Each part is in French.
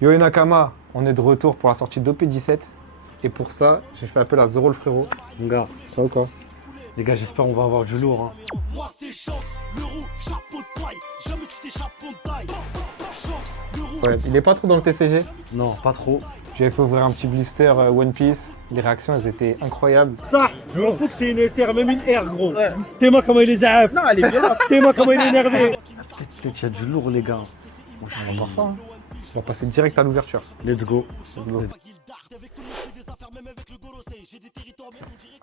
Yo Nakama, on est de retour pour la sortie d'OP17. Et pour ça, j'ai fait appel à Zoro le frérot. Mon gars, Ça ou quoi? les gars, j'espère on va avoir du lourd. Moi c'est Chance, l'euro, chapeau de paille. Jamais tu t'échappes de taille. Chance, l'euro. Ouais, il est pas trop dans le TCG. Non, pas trop. J'avais fait ouvrir un petit blister One Piece. Les réactions, elles étaient incroyables. Ça, je m'en fous que c'est une SR, même une R, gros. T'es-moi comment il est zaaf. Non, elle est bien. T'es-moi comment il est énervé. Peut-être qu'il y a du lourd, les gars. On va voir ça. Hein. On va passer direct à l'ouverture. Let's go.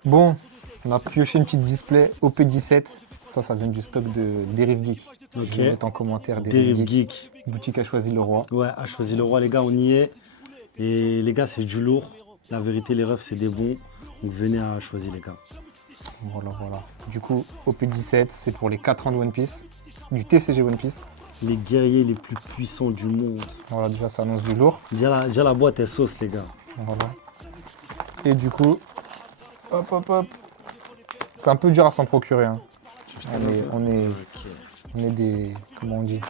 Bon, on a pioché une petite display OP17. Ça vient du stock de Derive Geek. Ok. Je vais mettre en commentaire Dérive Derive Geek. Geek. Boutique a choisi le roi. Ouais, a choisi le roi, les gars, on y est. Et les gars, c'est du lourd. La vérité, les refs, c'est des bons. Donc venez à choisir, les gars. Voilà. Du coup, OP17, c'est pour les 4 ans de One Piece. Du TCG One Piece. Les guerriers les plus puissants du monde. Voilà, déjà, ça annonce du lourd. Déjà la boîte, elle sauce, les gars. Voilà. Et du coup, hop. C'est un peu dur à s'en procurer. Hein. On est des, comment on dit,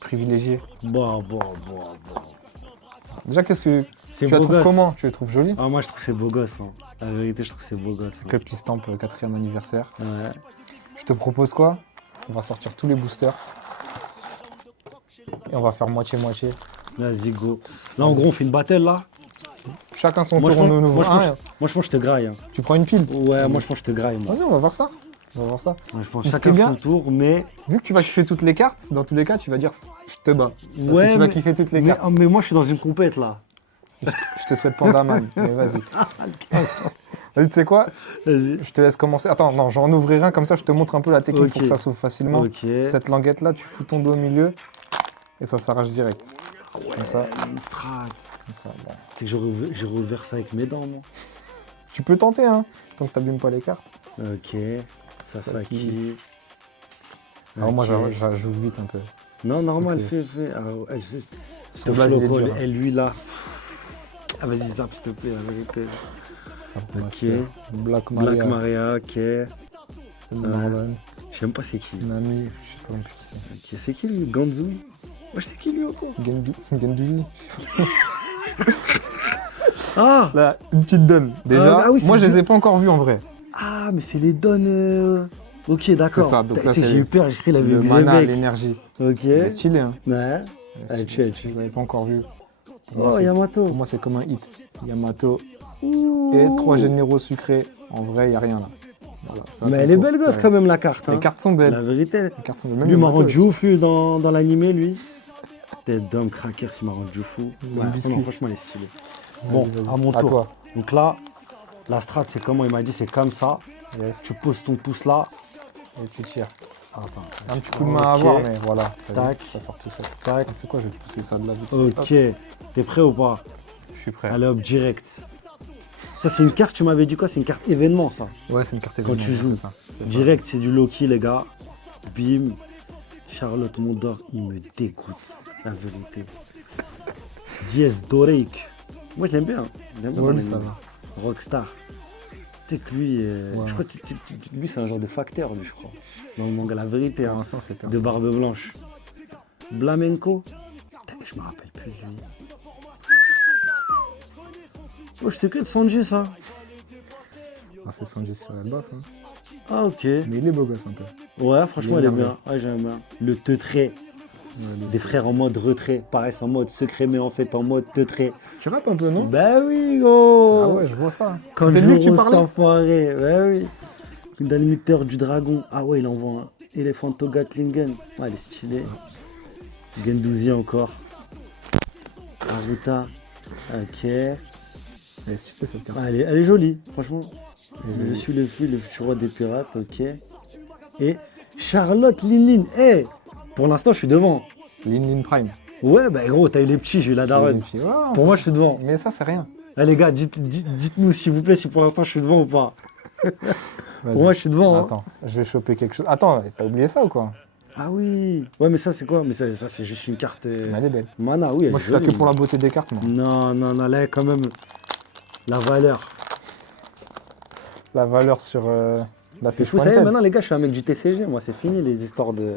privilégiés. Bon. Déjà, qu'est-ce que C'est tu la beau trouves gosse. comment? Tu les trouves jolies? Ah, moi, je trouve que c'est beau gosse. Hein. La vérité, je trouve que c'est beau gosse. Le petit stamp 4e anniversaire. Ouais. Je te propose quoi? On va sortir tous les boosters. Et on va faire moitié-moitié. Vas-y, go. Là, en gros, on fait une battle, là. Chacun son Moi, tour, on ouvre un. moi, je pense que je te graille. Hein. Tu prends une pile? Ouais, moi, je pense que je te graille, moi. Vas-y, on va voir ça. Moi, je pense Mais ce chacun qui est son bien- tour, mais... Vu que tu vas kiffer toutes les cartes, dans tous les cas, tu vas dire je te bats. Parce Ouais, que tu vas mais- kiffer toutes les Mais, cartes. oh, mais moi, je suis dans une compète, là. Je te souhaite Pandaman, mais vas-y. Vas-y, tu sais quoi? Vas-y. Je te laisse commencer. Attends, non, j'en ouvrirai un comme ça, je te montre un peu la technique pour Ok. que ça s'ouvre facilement. Ok. Cette languette là, tu fous ton dos au milieu et ça s'arrache direct. Comme ça, Une strat. comme ça. Bon. C'est que j'ai rouvert ça avec mes dents, moi. Tu peux tenter, hein, tant que t'abîmes pas les cartes. Ok. Ça Ça qui. Alors moi, Ok. j'ajoute vite un peu. Non, normal, Ok. fais. Ah, ouais, Son te blaze, il est floco, dur, hein. et lui, là. Ah, vas-y, zap, s'il te plaît, la vérité. Ça peut Ok. marcher. Black Maria, Black Maria, ok. Marlon, Je sais même pas c'est qui. Nami, je sais pas non plus qui c'est. Ok, c'est qui lui? Ganzu? Moi, c'est qui lui encore? Genduzi. Ah! Là, une petite donne. Déjà, Ah oui, c'est moi je les bien. ai pas encore vus en vrai. Ah, mais c'est les donnes. Ok, d'accord. C'est ça, donc là, Tu sais que c'est j'ai eu peur, j'ai cru qu'il avait Le vu mana, Zebek. l'énergie. Ok. C'est stylé, hein. Ouais. C'est Allez, stylé. tu. Je les avais pas encore vus. Oh, Yamato. Pour moi, c'est comme un hit. Yamato Ouh. et 3 généraux sucrés. En vrai, il n'y a rien là. Voilà, ça, Mais c'est elle est cool. belle gosse Ouais. quand même, la carte. Les Hein. cartes sont belles. La vérité. Les cartes sont belles. Même Lui m'a Yamato, rendu ouf, lui, dans l'animé, lui. Tête d'homme, cracker, il m'a rendu fou. Le Ouais, biscuit. non, franchement, elle est stylée. Vas-y, Bon, vas-y. à mon À tour. toi. Donc là, la strat, c'est comment il m'a dit, c'est comme ça. Yes. Tu poses ton pouce là. Et tu tires. Attends. Un petit coup de main à Ok. avoir, mais voilà. T'as vu, Tac. ça sort tout seul. Tac. Tu sais quoi, je vais te pousser ça de là vite. Ok. Hop, T'es prêt ou pas? je suis prêt. Allez hop, direct. Ça, c'est une carte, tu m'avais dit quoi? C'est une carte événement, ça. Ouais, c'est une carte Quand événement, tu joues. c'est ça. C'est ça. Direct, c'est du Loki, les gars. Bim. Charlotte Mondor, il me dégoûte, la vérité. Diez Doreik. Moi, je l'aime bien. Je l'aime bien Ouais, dans lui, ça l'anime. va. Rockstar. Tu sais que lui, Ouais, je crois que lui, c'est un genre de facteur, lui, je crois. Dans le manga, la vérité, Pour hein, l'instant, c'est de personne. barbe blanche. Blamenko. Putain, je me rappelle plus de lui. Oh, c'était que de Sanji, ça. Ah, c'est Sanji sur la bof. Hein. Ah, ok. Mais il est beau gosse un peu. Ouais, franchement, Il elle est est bien. énervé. Ouais, j'aime bien. Le teutré. Ouais, lui, Des c'est- frères en mode retrait. Paraissent en mode secret, mais en fait en mode teutré. Tu rappes un peu, non? Bah oui, gros. Ah ouais, je vois ça. Quand C'était je lui que tu rose cet parlais? enfoiré. Bah oui. Dans le muteur du dragon. Ah ouais, il envoie un Elephanto Gatlingen. Ah, elle est stylée. Gendouzi encore. Aruta. Ok. Elle est stylée, cette carte. Ah, elle est jolie, franchement. Elle est Je suis le futur roi des pirates, ok. Et Charlotte Linlin. Eh, pour l'instant, je suis devant. Lin Prime. Ouais, bah gros, t'as eu les petits, j'ai eu la daronne. Ouais, Pour moi, je suis devant. Mais ça, c'est rien. Ah, les gars, dites-nous s'il vous plaît si pour l'instant je suis devant ou pas. Vas-y. Pour moi, je suis devant. Hein. Attends, je vais choper quelque chose. Attends, t'as oublié ça ou quoi? Ah oui. Ouais, mais ça, c'est quoi? Mais ça c'est juste une carte. Elle est belle. Mana, oui, elle Moi, est je suis là jolie. que pour la beauté des cartes, moi. Non, là, quand même, la valeur. La valeur sur la Et fiche vous savez, pointed. maintenant, les gars, je suis un mec du TCG. Moi, c'est fini les histoires de.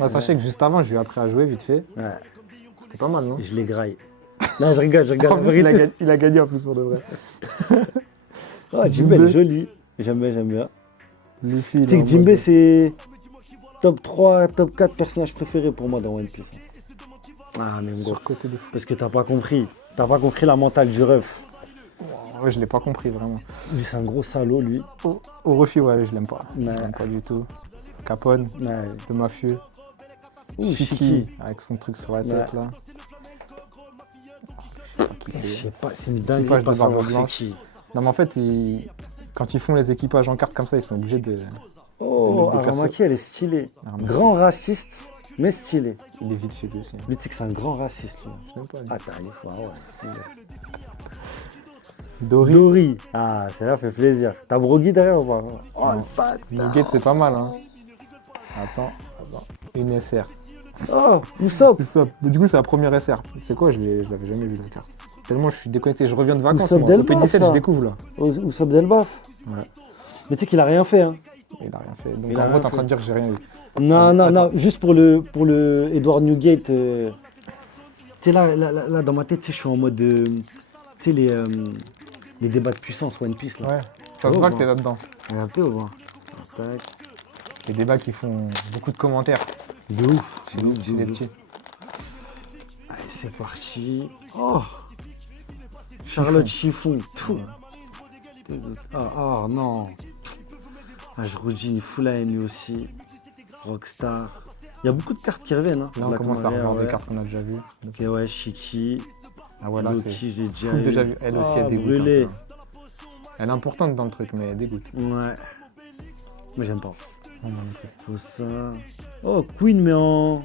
Ah, sachez que juste avant, je lui ai appris à jouer vite fait. Ouais. C'était pas mal, non? Et je les graille. Non, je rigole, En la plus, vérité. il a gagné en plus pour de vrai. Ah, Jimbe, elle est jolie. J'aime bien, j'aime bien. Luffy, Tu sais que Jimbe, c'est top 3, top 4 personnages préférés pour moi dans One Piece. Ah, mais gros. côté de fou. Parce que t'as pas compris. T'as pas compris la mentale du ref. Ouais, je l'ai pas compris vraiment. Lui, c'est un gros salaud, lui. Orochi, ouais, je l'aime pas. Ouais. Je l'aime pas du tout. Capone, Ouais. le mafieux. Ouh, Shiki, Shiki. avec son truc sur la tête là. Je sais pas qui Je c'est. sais pas, c'est une Équipage dinguerie de pas de savoir barbe c'est blanche. qui. Non mais en fait, quand ils font les équipages en carte comme ça, ils sont obligés de. Oh, Le déplacer. Aramaki, elle est stylée. Aramaki. Grand raciste, mais stylé. Il est vite fait lui aussi. Lui, tu sais que c'est un grand raciste, lui. Je l'aime pas, lui. Ah, t'as il faut, ouais. stylé. Dory. Dory. Ah, celle-là fait plaisir. T'as Brogui derrière ou pas? Oh, Non. le bâtard. Nugget, c'est pas mal, hein. Attends. Une SR. Oh, Usopp. C'est ça. Mais du coup, c'est la première SR. C'est quoi, je l'avais jamais vu la carte. Tellement je suis déconnecté, je reviens de vacances. Usopp Moi. Au Delmas, P17, ça. je découvre là. Usopp Delbaf. Ouais. Mais tu sais qu'il a rien fait, hein. Il a rien fait. Donc Il a en rien gros, t'es en fait. train de dire que j'ai rien eu. Non, non, Attends. non, juste pour le Edward Newgate. Tu sais, là, dans ma tête, tu sais, je suis en mode. Tu sais, les débats de puissance One Piece, là. Ouais. Ça se Oh, voit que bon. t'es là-dedans. Un peu, au revoir. Tac. Les débats qui font beaucoup de commentaires. De ouf. Chez De ouf, chez de les ouf. petits. Allez, c'est parti. Oh Charlotte Chiffon. Tout. Ah, non. Ah, je rougis, full haine lui aussi. Rockstar. Il y a beaucoup de cartes qui reviennent. Hein. Là, on La commence à Camarilla, revoir ouais. des cartes qu'on a déjà vues. Ok, ouais, Shiki. Ah voilà, c'est Loki, j'ai déjà full eu. déjà vu. Elle aussi, Ah, elle dégoûte. brûlé. un peu. Elle est importante dans le truc, mais elle dégoûte. Ouais. Mais j'aime pas. Non, non, non plus. Faut ça. Oh, Queen, mais en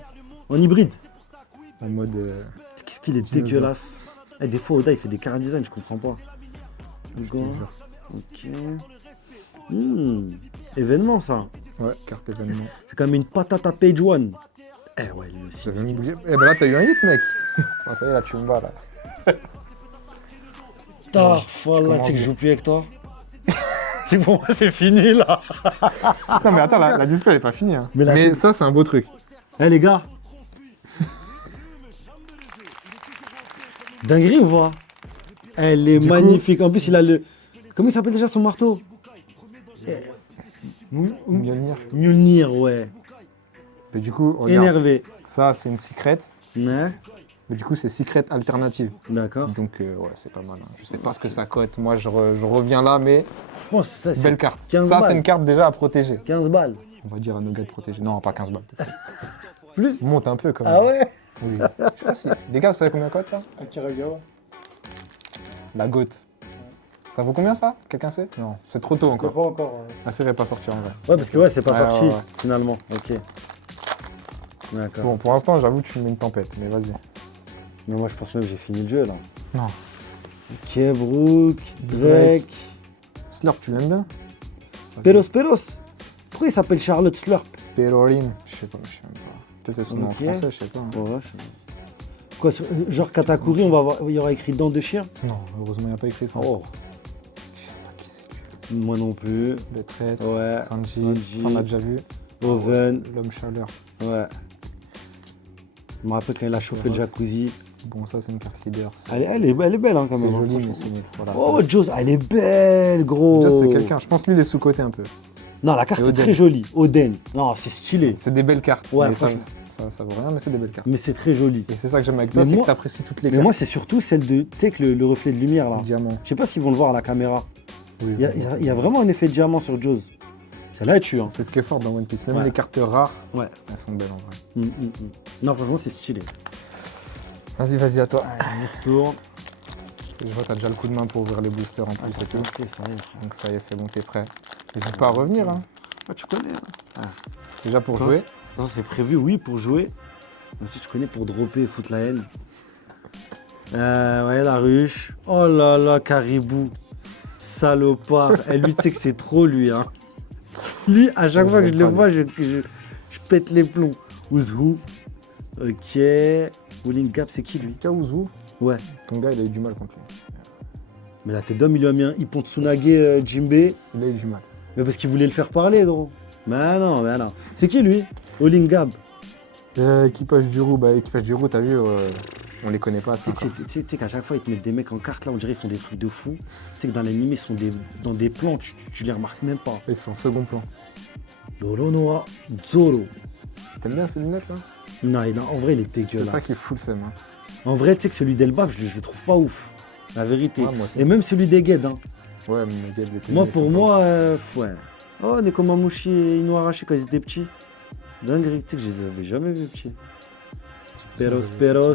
hybride. En mode. Qu'est-ce qu'il est Dinosaure. dégueulasse. Eh, des fois, Oda, il fait des car design, je comprends pas. D'accord. Ok. Événement, ça. Ouais, carte événement. C'est quand même une patate à page one. Eh ouais, lui aussi. Ça vient de bouger. Eh ben là, t'as eu un hit, mec. Ah, ça y est, là, tu me bats, là. Voilà, tu sais que je joue plus avec toi. C'est bon, c'est fini là. Non, mais attends, la display, elle est pas finie. Hein. Mais Mais, la- ça, c'est un beau truc. Eh les gars. Dinguerie ou pas? Elle est Du coup- magnifique. En plus, il a le. Comment il s'appelle déjà son marteau? Mjolnir. Mjolnir, ouais. Mais du coup, regarde. Énervé. Ça, c'est une secret. Ouais. Mais du coup, c'est secret alternative. D'accord. Donc, ouais, c'est pas mal. Hein. Je sais pas ce que ça cote. Moi, je reviens là, mais Je pense que ça, c'est belle carte. 15 Ça, balles. c'est une carte déjà à protéger. 15 balles. On va dire à nos gars de protéger. Non, pas 15 balles. Plus? Monte un peu quand même. Ah ouais? Oui. Je sais pas si. Les gars, vous savez combien cote là? Akiragawa. La gote. Ça vaut combien ça? Quelqu'un sait? Non, c'est trop tôt encore. Pas encore. La série n'est pas sortie en vrai. Ouais, parce que ouais, c'est pas Ouais, sorti ouais, ouais. finalement. Ok. D'accord. Bon, pour l'instant, j'avoue, tu me mets une tempête, mais vas-y. Mais moi, je pense même que j'ai fini le jeu là. Non. Ok, Brook, Drake. Drake. Slurp, tu l'aimes bien? Ça, Peros. Pourquoi il s'appelle Charlotte Slurp? Péroline. Je sais même pas. Peut-être c'est son nom en Ok. français, je sais pas. hein. Ouais, quoi, genre Katakuri, on va voir, il y aura écrit dents de chien? Non, heureusement, il n'y a pas écrit ça. Oh, Je sais pas qui c'est lui. moi non plus. Le traître, Ouais. Sanji, Sanji. ça on a déjà vu. Oven, L'homme chaleur. ouais. Je me rappelle quand il a chauffé le jacuzzi. Bon, ça, c'est une carte leader. Elle est belle hein, quand C'est même. joli, hein, mais franchement. c'est nul. Voilà, Oh, ça. Joss, elle est belle, gros. Just, c'est quelqu'un. Je pense lui, il est sous-côté un peu. Non, la carte Et est Oden. très jolie. Oden. Non, c'est stylé. C'est des belles cartes. Ouais, mais ça, franchement. ça vaut rien, mais c'est des belles cartes. Mais c'est très joli. Et c'est ça que j'aime avec toi, Mais c'est moi- que t'apprécies toutes les Mais cartes. moi, c'est surtout celle de. Tu sais, que le reflet de lumière là. Diamant. Je sais pas s'ils vont le voir à la caméra. Oui, Il y a vraiment un effet de diamant sur Joss. Celle-là, elle tue. Hein. C'est ce qui est fort dans One Piece. Même Ouais. les cartes rares, Ouais. elles sont belles en vrai. Non, franchement, c'est stylé. Vas-y, à toi. On retourne. Je vois, t'as déjà le coup de main pour ouvrir les boosters en plus et tout. Ok, ça y est, frère. Donc ça y est, c'est bon, t'es prêt. N'hésite pas à revenir. Hein. Ah, tu connais. Hein. Déjà pour Ça, jouer. Ça, c'est prévu, oui, pour jouer. Mais si tu connais, pour dropper et foutre la haine. Ouais, la ruche. Oh là là, Caribou. Salopard. Et lui, tu sais que c'est trop, lui. Hein. Lui, à chaque fois que je le vois, je pète les plombs. Who's who? Ok. Wooling Gap, c'est qui, lui? Kaozu, Ouais. ton gars, il a eu du mal contre lui. Mais la tête d'homme, il lui a mis un Ippon Tsunage Jimbe. Il a eu du mal. Mais parce qu'il voulait le faire parler, gros. Mais non, mais non. C'est qui, lui? Wooling Gap. Équipage du roux, bah équipage du roux, t'as vu, on les connaît pas, ça. Tu sais qu'à chaque fois, ils te mettent des mecs en carte, là, on dirait qu'ils font des trucs de fou. Tu sais que dans l'anime, ils sont dans des plans, tu les remarques même pas. Ils sont en second plan. Lolonoa Zoro. T'aimes bien ces lunettes là? Non, en vrai, il est C'est dégueulasse. ça qui est full seum. Hein. En vrai, tu sais que celui d'Elbaf, je le trouve pas ouf. La vérité. Ouais, moi aussi. Et même celui des Guedes. Hein. Ouais, mais les gars, les Moi, TG, pour ils sont moi, ouais. Oh, Nekomamushi et Inuarashi quand ils étaient petits. Dinguerie, tu sais que je les avais jamais vus petits. Peros.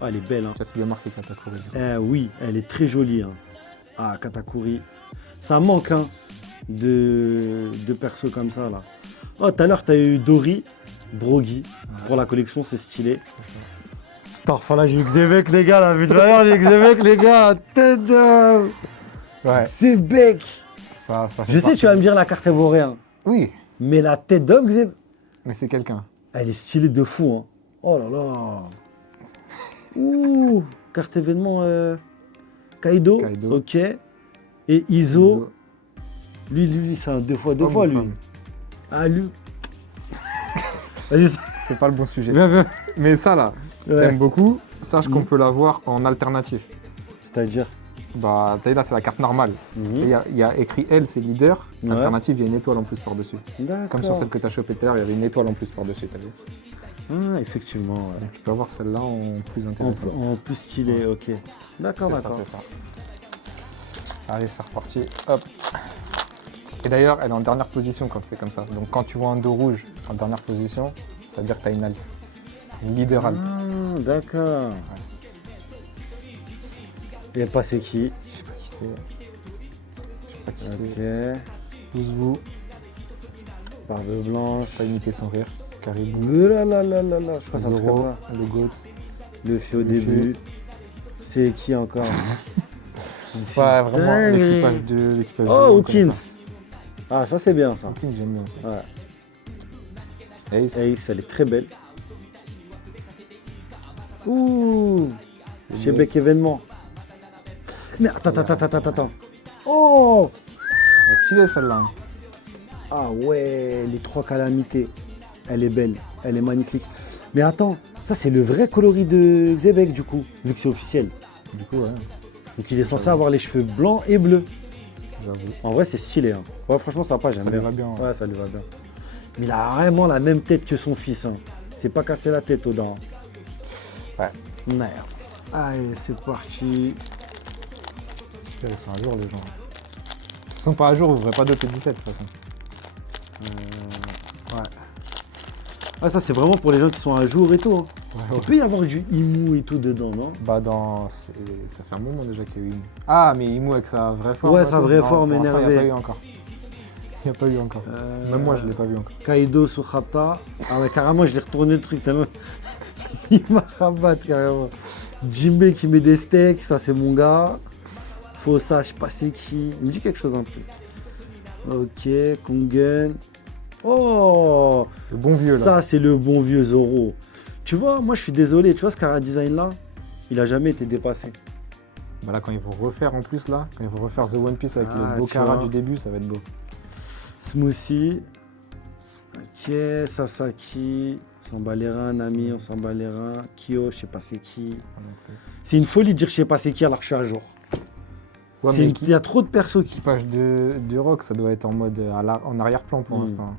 Ah, elle est belle, hein. pas- Ça, c'est bien marqué Katakuri. Oui, elle est très jolie. Hein. Ah, Katakuri. Ça manque, hein, de persos comme ça, là. Oh, tout à l'heure, t'as eu Dori, Brogy. Pour la collection, c'est stylé. C'est ça. Starfall, là, j'ai Xébec, les gars, là. Vu de valeur, j'ai Xébec, les gars. Tête de... Ouais, C'est bec. ça fait Je sais, partie. tu vas me dire la carte, elle vaut rien. Oui, Mais la tête d'homme, Xébec, mais c'est quelqu'un. elle est stylée de fou, hein. Oh là là. Ouh, carte événement Kaido, Kaido. ok. Et Iso, lui, c'est un deux fois, Homme ou lui. femme. Ah, lui. Vas-y, ça. C'est pas le bon sujet. Viens. Mais ça là, Ouais. t'aimes beaucoup. Sache qu'on Mhm. peut l'avoir en alternatif. C'est-à-dire Bah, t'as vu là, c'est la carte normale. Il y a écrit L, c'est leader. Ouais. Alternative, il y a une étoile en plus par-dessus. D'accord. Comme sur celle que t'as chopée tout à l'heure, il y avait une étoile en plus par-dessus, t'as vu? Ah, effectivement, ouais. Donc tu peux avoir celle-là en plus intéressante. En plus stylé, ok. D'accord, C'est ça, d'accord. c'est ça. Allez, c'est reparti. Hop. Et d'ailleurs, elle est en dernière position quand c'est comme ça. Donc quand tu vois un dos rouge en dernière position, ça veut dire que tu as une halte. Une leader halte. Ah, d'accord. Et pas c'est qui? Je sais pas qui c'est. Je sais pas qui Ok. c'est. Pousse-vous. Barbe blanche. Pas imiter son rire. Caribou. Là, je crois que ça me ferait Zoro. pas. Le GOAT. Luffy au Luffy. début. C'est qui encore? Ouais, vraiment, Dingue. l'équipage de l'équipage. Oh, de- Hawkins. Ah, ça c'est bien ça. Hawkins, j'aime bien aussi. Ouais. Ace. Ace, elle est très belle. Ouh. C'est Chez beau. Beck événement. Mais attends. Oh. Elle est stylée celle-là. Ah ouais, les trois calamités. Elle est belle, elle est magnifique. Mais attends, ça c'est le vrai coloris de Xebec du coup, vu que c'est officiel. Du coup, ouais, Donc il est censé avoir les cheveux blancs et bleus. j'avoue. En vrai c'est stylé. Hein. Ouais, franchement ça passe, j'aime Ça bien. lui va bien. Ouais. Ouais, ça lui va bien. Mais il a vraiment la même tête que son fils. Hein. C'est pas cassé la tête aux dents. Ouais. Merde. Allez, c'est parti. J'espère qu'ils sont à jour les gens. S'ils sont pas à jour, vous n'ouvrez pas de P17 de toute façon. Ouais. Ah, ça c'est vraiment pour les gens qui sont à jour et tout. Hein. Ouais, Il peut y avoir du Imu et tout dedans, non? Bah ça fait un moment déjà qu'il y a eu Imu. Ah mais Imu avec sa vraie forme. Ouais, là, sa tout. vraie Non, forme pour l'instant, énervée. Il n'y a pas eu encore. Il n'y a pas eu encore. Même moi je l'ai pas vu encore. Kaido Suhata. Ah ouais, carrément, je l'ai retourné le truc tellement. Il m'a rabattu carrément. Jimbe qui met des steaks, ça c'est mon gars. Fossa, je sais pas c'est qui. Il me dit quelque chose un peu. Ok, Kongen. Oh, Le bon vieux là. ça c'est le bon vieux Zoro. Tu vois, moi je suis désolé, tu vois ce Cara Design là, il a jamais été dépassé. Bah là quand ils vont refaire en plus là, quand ils vont refaire The One Piece avec Ah, les beaux tu Kara vois. du début, ça va être beau. Smoothie. Ok, Sasaki. On s'en bat les reins, Nami, on s'en bat les reins. Kyo, je sais pas c'est qui. C'est une folie de dire je sais pas c'est qui alors que je suis à jour. Ouais, C'est mais Il y a trop de persos qui. l'équipage de Rock, ça doit être en mode en arrière-plan pour l'instant.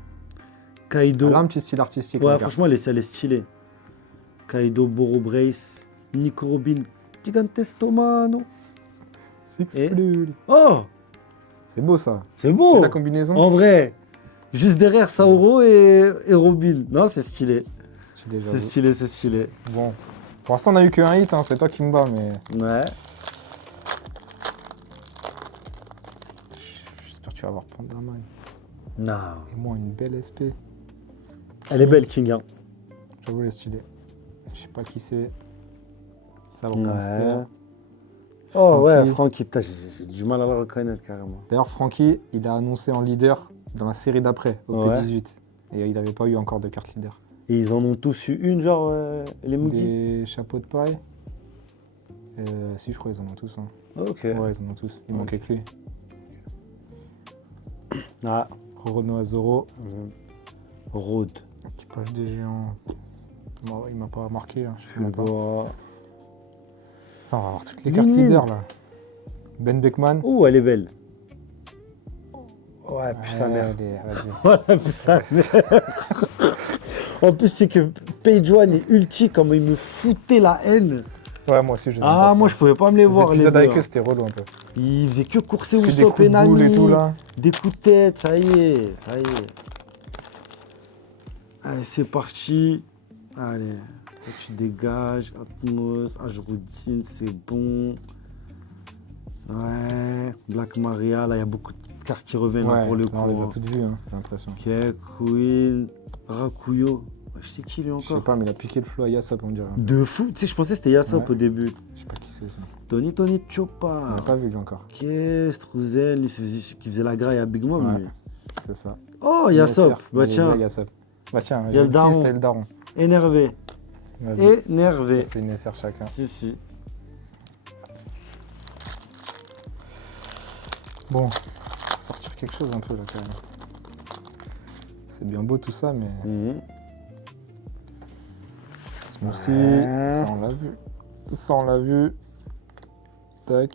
Kaido. Elle a un petit style artistique. Ouais, la carte. franchement, elle est stylée. Kaido, Boro Brace, Nico Robin, Gigantestomano. Six Et- Blue. Oh, C'est beau ça. c'est beau. Et la combinaison. En vrai, juste derrière Saoro et Robin. Non, c'est stylé. Stylé, C'est j'avoue. stylé, c'est stylé. Bon. Pour l'instant on a eu qu'un hit, hein, c'est toi qui me bats, mais Ouais. j'espère que tu vas avoir Pandaman. Non. Et moi une belle SP. Elle est belle, King. Hein. J'avoue elle est stylée. Je sais pas qui c'est. Sabre Ouais. Monster. Oh ouais, Frankie. Francky, putain, j'ai du mal à le reconnaître carrément. D'ailleurs Francky, il a annoncé en leader dans la série d'après, au Ouais. P18. Et il n'avait pas eu encore de carte leader. Et ils en ont tous eu une, genre les Mugi. Des chapeaux de paille. Si je crois ils en ont tous. Hein. Ok. Ouais ils en ont tous. Il Ouais. manquait que lui. Ah, Roronoa Zoro. Road. Équipage des géants. Bon, il m'a pas marqué, hein, je sais même pas. Bon. Ça, on va avoir toutes les cartes Lin-Lin. leaders là. Ben Beckman. Oh, elle est belle. Ouais, putain, merde. Allez, vas-y. Voilà, putain, merde. En plus, c'est que Page One et Ulti, comment ils me foutaient la haine. Ouais, moi aussi, je les aime Ah, pas moi, je pouvais pas me les trop. voir, Les les épisodes deux. avec eux, c'était relou un peu. Ils faisaient que courser Que des Usopp coups et de boule Nami. et tout là. Des coups de tête, ça y est, ça y est. Allez, c'est parti. Allez, toi, tu dégages. Atmos, Ajroudine, c'est bon. Ouais, Black Maria, là, il y a beaucoup de cartes qui reviennent là, Ouais, pour le là, coup. on les a hein. toutes vues, hein, j'ai l'impression. Ok, Queen, Rakuyo. Je sais qui lui Je sais encore. pas, mais il a piqué le flow à Yasop, on dirait. De fou. Tu sais, je pensais que c'était Yasop Ouais. au début. Je sais pas qui c'est ça. Tony Choppa. On l'a pas vu lui encore. Ok, Struzel, lui qui faisait la graille à Big Mom. Ouais. lui. C'est ça. Oh, Yasop. Bah tiens, Yasop. Bah tiens, Il y a j'ai le le daron. fils, t'as le daron. énervé. Vas-y. Énervé. Ça fait une SR chacun. Si, si. Bon, sortir quelque chose un peu là quand même. C'est bien beau tout ça, mais Mhm. Smoothie, Ouais. ça on l'a vu. Ça on l'a vu. Tac.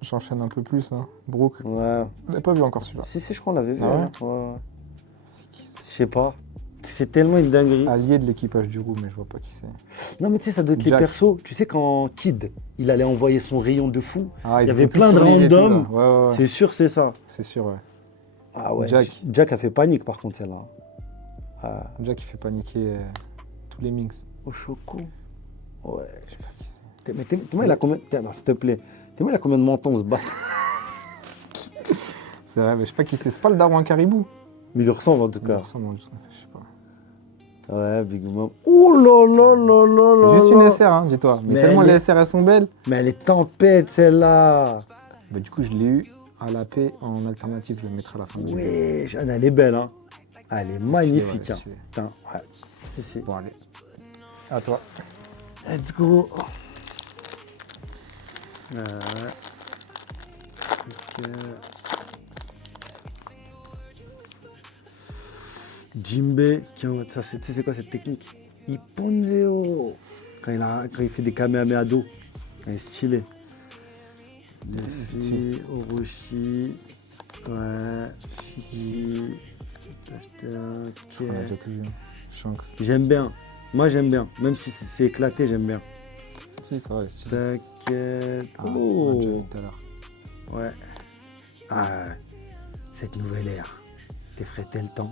J'enchaîne un peu plus, hein. Brooke. Ouais. On n'a pas vu encore celui-là. Si, si, je crois qu'on l'avait vu. Ah ouais hein. Ouais, ouais. C'est qui ça? Je sais pas. C'est tellement une dinguerie. Allié de l'équipage du roux, mais je vois pas qui c'est. Non, mais tu sais, ça doit être les Jack. persos. Tu sais, quand Kid, il allait envoyer son rayon de fou, Ah, Il y ils avait étaient tous plein de sur l'île et tout, randoms. là. Ouais, ouais, ouais. c'est sûr, c'est ça. C'est sûr, ouais. Ah ouais. Jack. Jack a fait panique, par contre, celle-là. Ah. Jack, il fait paniquer tous les minx. Au choco. Ouais. Je sais pas qui c'est. Mais moi, il a combien. Tiens, non, s'il te plaît. Moi, il a combien de mentons, ce bat. C'est vrai, mais je sais pas qui c'est. C'est pas le daron caribou. Mais il lui ressemble, en tout Il cas. ressemble, je sais pas. Ouais, Big Mom. Oh là là là là là. C'est juste là. une SR, hein, dis-toi. Mais Mais tellement elle les est- SR elles sont belles. Mais elle est tempête, celle-là. Bah, du coup, je l'ai eu à la paix en alternative. Je vais le mettre à la fin du vidéo. Ouais, Jeanne, elle est belle, hein. Elle est magnifique, ouais, hein. stylé. Putain, ouais. Si, si. Bon, allez. À toi. Let's go. Jimbe, ça, tu sais c'est quoi cette technique? Iponzeo. Quand il fait des kamehameha dos. Elle est stylée. Luffy, Orochi. Ouais. Shiki. On a déjà Ok. tout vu. Shanks. J'aime bien. Moi, j'aime bien. Même si c'est éclaté, j'aime bien. Si, ça va, c'est stylé. T'inquiète. Ah, on l'a déjà vu Oh. tout à l'heure. Ouais. Ah, cette nouvelle ère. T'effraie-t-elle le temps?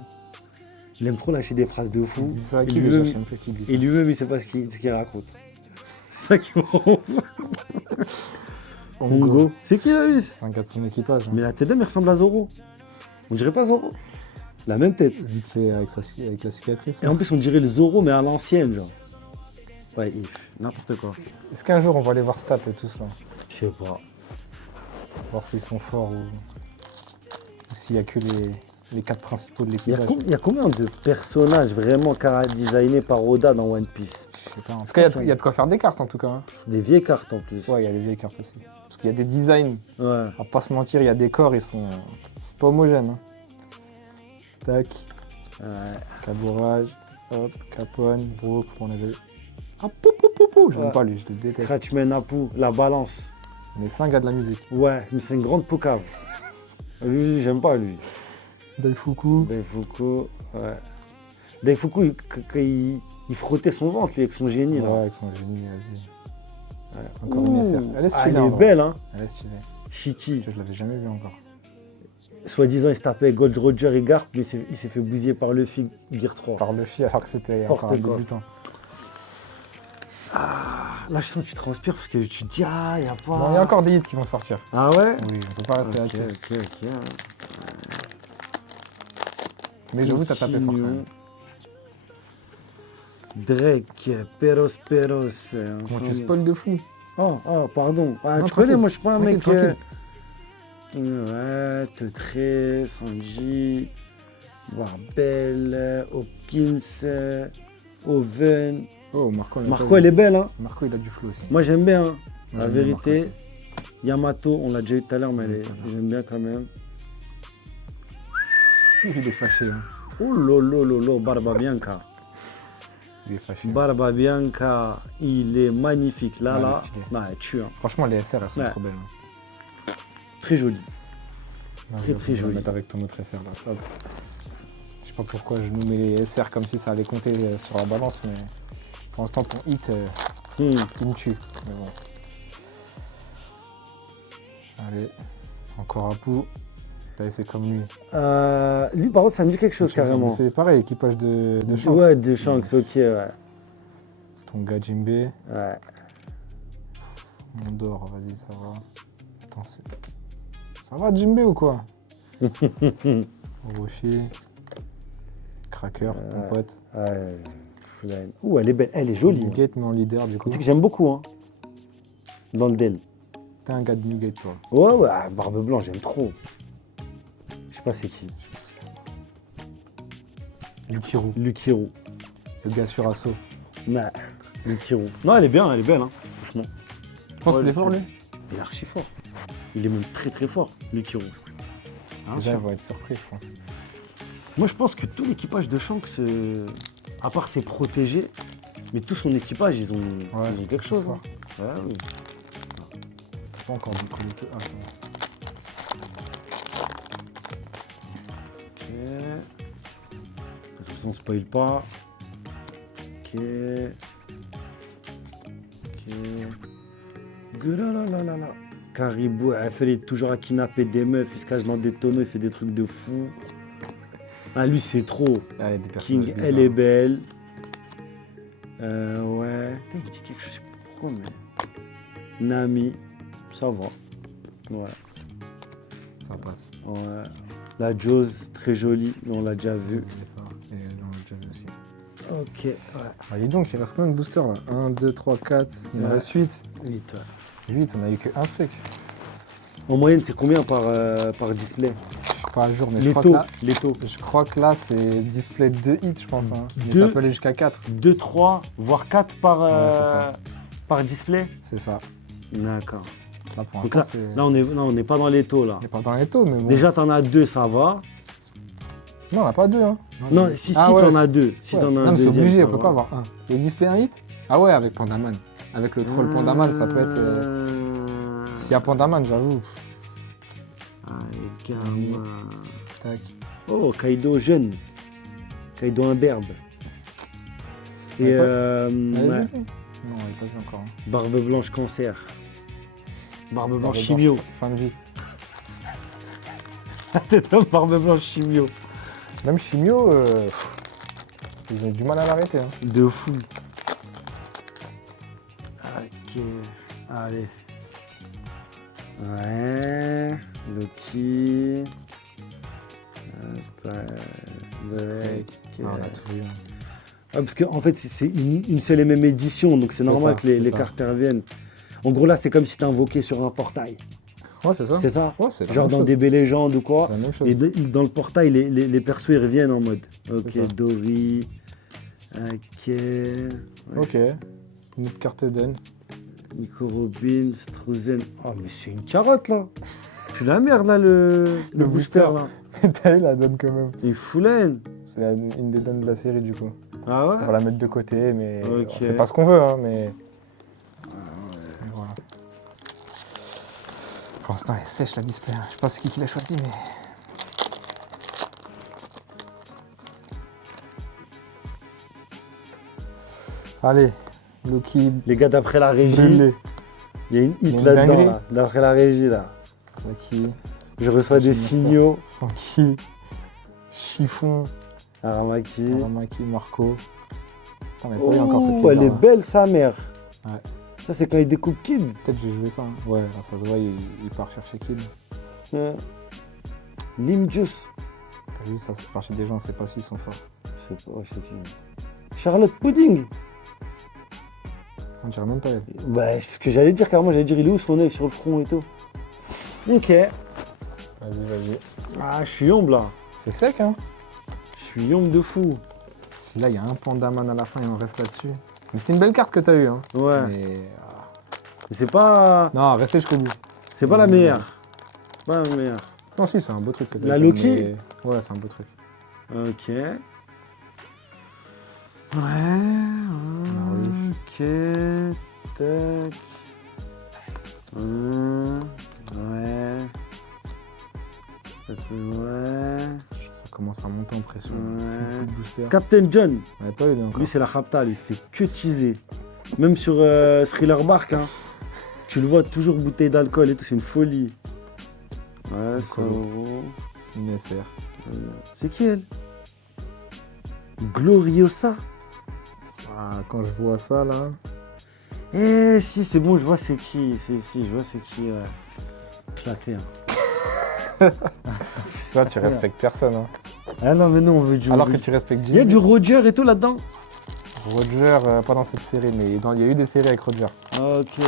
Il aime trop lâcher des phrases de fou. Il dit ça à Et qui déjà? Je sais même pas qui dit ça. Et lui-même, il sait pas ce qu'il raconte. C'est ça qui me rend. Hongo. C'est qui là, lui? C'est un gars de son équipage. Hein. Mais la tête d'homme, il ressemble à Zoro. On dirait pas Zoro. La même tête. Vite fait avec la cicatrice. Et en plus, on dirait le Zoro, mais à l'ancienne, genre. Ouais, n'importe quoi. Est-ce qu'un jour on va aller voir Stap et tout ça? Je sais pas. Voir s'ils sont forts ou s'il y a que les quatre principaux de Il y, l'équipage. il y a combien de personnages vraiment designés par Oda dans One Piece? Je sais pas. En tout cas, il y a de quoi faire des cartes en tout cas. Hein. Des vieilles cartes en plus. Ouais, il y a des vieilles cartes aussi. Parce qu'il y a des designs. Ouais. On va pas se mentir, il y a des corps, ils sont. C'est pas homogène. Hein. Tac. Ouais. Cabourage. Hop. Capone. Brooke. On avait. Ah, pou, pou, pou, pou. Je Ouais. n'aime pas lui, je le déteste. Scratchman Apu, la balance. Mais c'est un gars de la musique. Ouais, mais c'est une grande poucave. Lui, j'aime pas lui. Daifuku. Daifuku, ouais. Daifuku, quand il frottait son ventre, lui, avec son génie, là. Ouais, avec son génie, vas-y. Ouais. Encore une Ouh. SR. Elle est Ah, stylée. elle en est vrai. belle, hein. Elle est stylée. Shiki. Je l'avais jamais vu encore. Soi-disant, il se tapait Gold Roger et Garp, mais il s'est fait bousiller par Luffy Gear 3. Par Luffy alors que c'était N'importe encore un quoi. débutant. Là, je sens que tu transpires parce que tu te dis, ah, il n'y a pas. Bon, il y a encore des hits qui vont sortir. Ah ouais? Oui, on peut pas rester Ok, là-dessus. ok. Mais j'avoue, t'as tapé fort. quand Continuons. même. Drake, Peros. Comment tu spoil de fou? Oh, pardon. Ah, Non, tu tranquille. connais, moi je suis pas un Tranquille, mec. tranquille. Ouais, Teutré, Sanji, Warbel, Hopkins, Oven. Oh, Marco, Marco, elle est belle, hein. Marco, il a du flow aussi. Moi j'aime bien, hein. Moi, La j'aime bien Marco vérité. aussi. Yamato, on l'a déjà eu tout à l'heure, mais Tout à l'heure. j'aime bien quand même. Il est fâché. Hein. Oh lolo, Barba Bianca. Il est fâché. Barba Bianca, il est magnifique. Là, Ouais, là, il est stylé. non, elle tue. Hein. Franchement, les SR, elles sont Ouais. trop belles. Très joli. Non, Très, je très vais joli. mettre avec ton autre SR là. Hop. Je sais pas pourquoi je nous mets les SR comme si ça allait compter sur la balance, mais pour l'instant, ton hit, il me tue. Mais bon. Allez, encore un pou. C'est comme lui. Lui, par contre, ça me dit quelque chose carrément. C'est pareil, équipage de Shanks. Ouais, de Shanks, ok, ouais. Ton gars Jimbe. Ouais. Mondor, vas-y, ça va. Attends, ça va Jimbe ou quoi? Orochi. Cracker, ton pote. Ouais. Fulane. Ouh, elle est belle, elle est jolie. hein. Newgate, mais en leader du coup. Tu sais que j'aime beaucoup, hein. Dans le Dell. T'es un gars de Newgate, toi. Ouais, ouais, Barbe Blanche, j'aime trop. Je sais pas c'est qui. Lukiru, Lukiru. le gars sur assaut. Ouais, Lukiru. Non, elle est bien, elle est belle, hein, franchement. Je pense Ouais, qu'il est fort, lui. Il est archi fort. Il est même très très fort, Lukiru. Hein, Déjà, sûr. il va être surpris, je pense. Moi, je pense que tout l'équipage de Shanks, à part ses protégés, mais tout son équipage, ils ont quelque chose. fort. Hein. Ouais, oui. T'as pas encore beaucoup de... Ah, c'est bon. Ok. Comme ça, on spoil pas. Ok. Ok. Gulalalala. Caribou, Afri, toujours à kidnapper des meufs, il se cache dans des tonneaux, il fait des trucs de fou. Ah, lui, c'est trop. Ah, il y a des personnages King, bizarres. elle est belle. Ouais. Putain, il me dit quelque chose, je sais pas pourquoi, mais. Nami, ça va. Ouais. Ça passe. Ouais. La Jaws, très jolie, mais on l'a déjà vu. Il est fort. Et on l'a déjà vu aussi. Ok, ouais. Ah, dis donc, il reste combien de boosters là? 1, 2, 3, 4. Il en Ouais. reste 8. 8, ouais. 8, on a eu que un truc. En moyenne, c'est combien par display? Je suis pas à jour, mais Les taux. je crois que là, c'est display 2 hits, je pense. Hein. Mais Deux. ça peut aller jusqu'à 4. 2, 3, voire 4 par, Ouais, c'est ça. par display? C'est ça. D'accord. Là, pour Donc l'instant, là, c'est... là, on n'est pas dans les taux, là. Il n'est pas dans les taux, mais bon. Déjà, t'en as 2, ça va. Non, on n'a pas 2. Hein. Non, si, Ah si, ouais, t'en c'est- as 2. Si Ouais. t'en as un Non, mais c'est deuxième, obligé, ça on peut va. pas avoir 1. Et display 1 hit? Ah ouais, avec Pandaman. Avec le troll Pandaman, ça peut être... S'il y a Pandaman, j'avoue. Allez, gamin. Tac. Oh, Kaido jeune. Kaido imberbe. Et Elle est ouais, ouais. Non, elle n'est pas vue encore. Hein. Barbe blanche cancer. Barbe blanche Barbe chimio. blanche, Fin de vie. Tête d'homme, barbe blanche chimio. Même Chimio, ils ont eu du mal à l'arrêter. Hein. De fou. Ok. Allez. Ouais. Loki. Attends. Drake. Ah, on a tout vu. Hein. Ah, parce qu'en fait, c'est une seule et même édition, donc c'est C'est normal ça, que les c'est ça. cartes reviennent. En gros, là, c'est comme si tu invoqué sur un portail. Ouais, c'est ça. C'est ça? Ouais, c'est la Genre même dans chose. DB Legend ou quoi. C'est la même chose. Et dans le portail, les persos ils reviennent en mode. Ok, C'est ça. Dory. Ok. Ouais. Ok. Une autre carte Eden. Nico Robin, Struzen. Oh, mais c'est une carotte là! C'est la merde là, le booster booster. là. T'as eu la donne quand même. Il fout laine. C'est une des donnes de la série du coup. Ah ouais? On va la mettre de côté, mais Ok. c'est pas ce qu'on veut, hein, mais. Voilà. Pour l'instant, elle est sèche la display. Hein. Je sais pas c'est qui l'a choisi, mais. Allez, Loki Les gars, d'après la régie, brûlé. il y a une Il y a hit une là-dedans. dinguerie. Là. D'après la régie là. Loki, Je reçois des Franchi signaux. Francky, Chiffon, Aramaki. Aramaki, Marco. On n'a pas eu encore cette Oh, elle est figure-là. belle sa mère. Ouais. Ça, c'est quand il découpe Kid. Peut-être j'ai joué ça. Hein. Ouais, là, ça se voit, il part chercher Kid. Ouais. Lim Juice. T'as vu, ça fait partie des gens, on sait pas s'ils sont forts. Je sais pas, je sais qui. Charlotte Pudding. On dirait même pas elle. Bah, c'est ce que j'allais dire, carrément. J'allais dire, il est où son œil sur le front et tout. Ok. Vas-y. Ah, je suis yombe là. C'est sec, hein. Je suis yombe de fou. Si là, il y a un Pandaman à la fin et on reste là-dessus. Mais c'était une belle carte que t'as eue, hein. Ouais. Mais... Mais c'est pas. Non, restez jusqu'au bout. C'est pas la meilleure. Pas la meilleure. Non, si, c'est un beau truc que t'as La eu, Loki mais- Ouais, c'est un beau truc. Ok. Ouais. Ok. Tac. Ouais. Ouais. Ça commence à monter en pression. Ouais. Coup de booster. Captain John. On n'a pas eu lui encore. Lui, c'est la capitale. Il fait que teaser. Même sur Thriller Bark, hein. Tu le vois toujours bouteille d'alcool et tout. C'est une folie. Ouais, ça Colo. euros. Une SR. C'est qui elle? Gloriosa. Ah, quand je vois ça là. Eh si, c'est bon, je vois c'est qui. Si, je vois c'est qui. Ouais. Éclaté. Hein. Toi, tu respectes personne. Hein. Ah non, mais non, on veut du. Alors que tu respectes Il y a Jimmy. du Roger et tout là-dedans. Roger, pas dans cette série, mais il y a eu des séries avec Roger. Ok.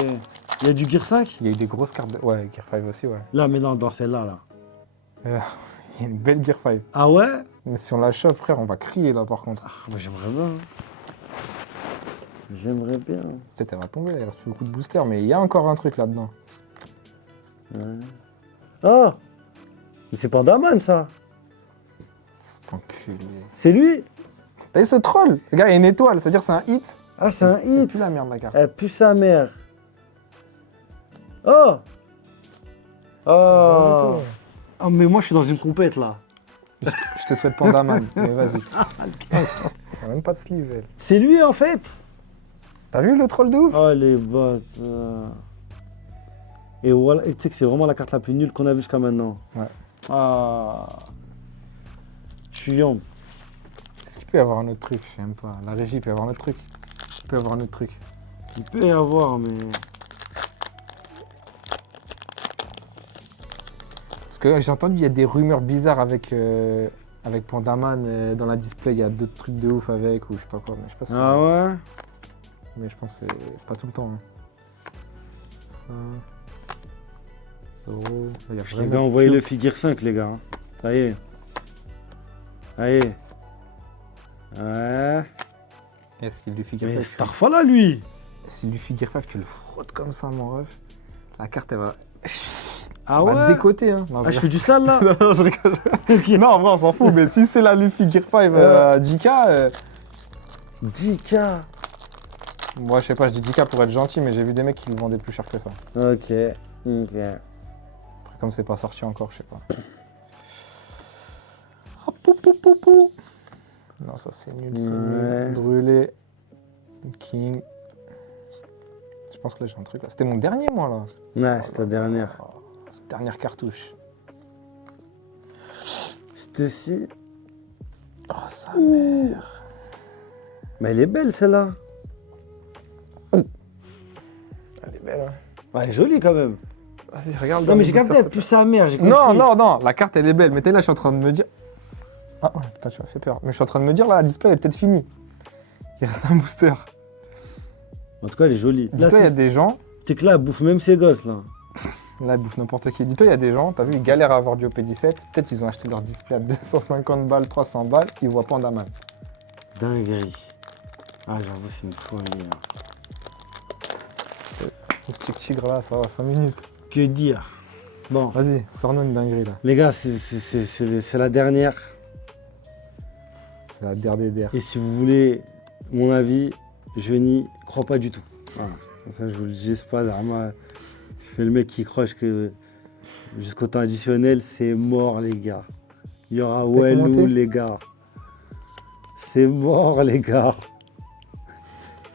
Il y a du Gear 5? Il y a eu des grosses cartes de... Ouais, Gear 5 aussi, ouais. Là, mais non, dans celle-là, là. Il y a une belle Gear 5. Ah ouais? Mais si on la chope, frère, on va crier là par contre. Moi, j'aimerais bien. J'aimerais bien. Peut-être elle va tomber, là, il reste plus beaucoup de boosters, mais il y a encore un truc là-dedans. Ouais. Ah! Mais c'est Pandaman, ça. C'est enculé. C'est lui? T'as vu ce troll? Le gars, il y a une étoile, c'est-à-dire c'est un hit. Ah, c'est un C'est hit. plus la merde la carte. Elle pue sa mère. Oh! Oh! Ah, mais moi, je suis dans une compète, là. Je te souhaite Pandaman, mais vas-y. Il y a même pas de sleeve, elle. C'est lui, en fait? T'as vu le troll de ouf? Oh, les bâtards. Et voilà, et tu sais que c'est vraiment la carte la plus nulle qu'on a vue jusqu'à maintenant. Ouais. Ah. Je suis yombe. Est-ce qu'il peut y avoir un autre truc? Je sais même pas. La régie, il peut y avoir un autre truc. Il peut y avoir un autre truc. Il peut y avoir, mais. Parce que j'ai entendu, il y a des rumeurs bizarres avec Pandaman dans la display. Il y a d'autres trucs de ouf avec, ou je sais pas quoi. Mais je sais pas si c'est- Ah ouais? Mais je pense que c'est pas tout le temps. Hein. Ça. Zoro. Il y a Les vraiment gars, envoyez que- le figure 5, les gars. Hein. Ça y est. Allez. Ouais. Et s'il lui figure Mais 5, Starfall, lui. s'il lui figure 5, tu le frottes comme ça, mon ref. La carte, elle va. Ah elle va ouais? décoter. Hein. Non, Ah, je fais du sale, là. non, je rigole. Non, en vrai, on s'en fout. Mais si c'est la Luffy Gear 5 10K, 10K. moi, je sais pas, je dis 10K pour être gentil, mais j'ai vu des mecs qui le vendaient plus cher que ça. Ok. Ok. Après, comme c'est pas sorti encore, je sais pas. Ah, pou, pou, pou, pou. Non, ça c'est nul, c'est Ouais. nul. Brûlé. King. Je pense que là j'ai un truc là. C'était mon dernier, moi là. Ouais, c'est ta dernière. Oh, dernière cartouche. C'était si. Oh, sa mère. Mais elle est belle, celle-là. Elle est belle, hein. Ouais, elle est jolie quand même. Vas-y, regarde. Non, mais j'ai capté, elle pue sa mère. J'ai compris. Non, non, non, la carte elle est belle. Mais t'es là, je suis en train de me dire. Ah ouais, putain, tu m'as fait peur. Mais je suis en train de me dire là, la display est peut-être finie. Il reste un booster. En tout cas, elle est jolie. Là, Dis-toi, il y a des gens. c'est que là, elle bouffe même ses gosses, là. Là, ils bouffent n'importe qui. Dis-toi, il y a des gens, t'as vu, ils galèrent à avoir du OP17. Peut-être ils ont acheté leur display à 250 balles, 300 balles, ils voient Pandaman. Dinguerie. Ah, j'avoue, c'est une folie. Là. Moustique tigre là, ça va, 5 minutes. Que dire? Bon, Vas-y, sors-nous une dinguerie là. les gars, c'est la dernière. C'est la DRDDR. Et si vous voulez mon avis, je n'y crois pas du tout. Voilà. Comme ça, je vous le dis pas. Moi, je fais le mec qui croche que jusqu'au temps additionnel, c'est mort, les gars. Il y aura Walou, commenté les gars. C'est mort, les gars.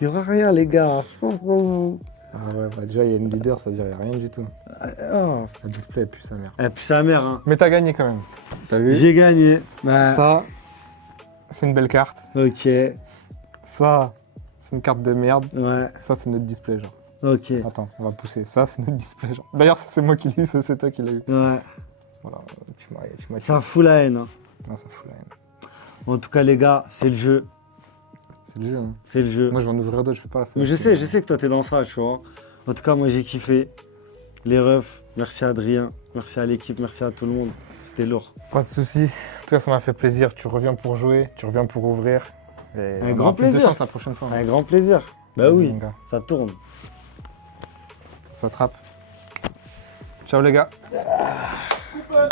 Il y aura rien, les gars. Oh. Ah ouais, bah déjà, il y a une leader, ça veut dire il n'y a rien du tout. La display est plus sa mère. Et puis sa mère, hein. Mais t'as gagné quand même. T'as vu? J'ai gagné. Ouais. Ça, c'est une belle carte. Ok. Ça, c'est une carte de merde. Ouais. Ça, c'est notre display, genre. Ok. Attends, on va pousser. Ça, c'est notre display, genre. D'ailleurs, ça, c'est moi qui l'ai eu, ça, c'est toi qui l'as eu. Ouais. Voilà, tu m'as Ça fout la haine. Hein. Ah, ça fout la haine. En tout cas, les gars, c'est le jeu. C'est le jeu, hein. C'est le jeu. Moi, je vais en ouvrir d'autres, je peux pas. Mais je sais que toi t'es dans ça, tu vois. En tout cas, moi j'ai kiffé. Les refs, merci à Adrien, merci à l'équipe, merci à tout le monde. C'était lourd. Pas de soucis. En tout cas, ça m'a fait plaisir. Tu reviens pour jouer, tu reviens pour ouvrir. Et Avec on grand aura plus de plaisir. chance la prochaine fois. Avec grand plaisir. Bah Vas-y, oui, mon gars. ça tourne. Ça s'attrape. Ciao les gars. Ouais,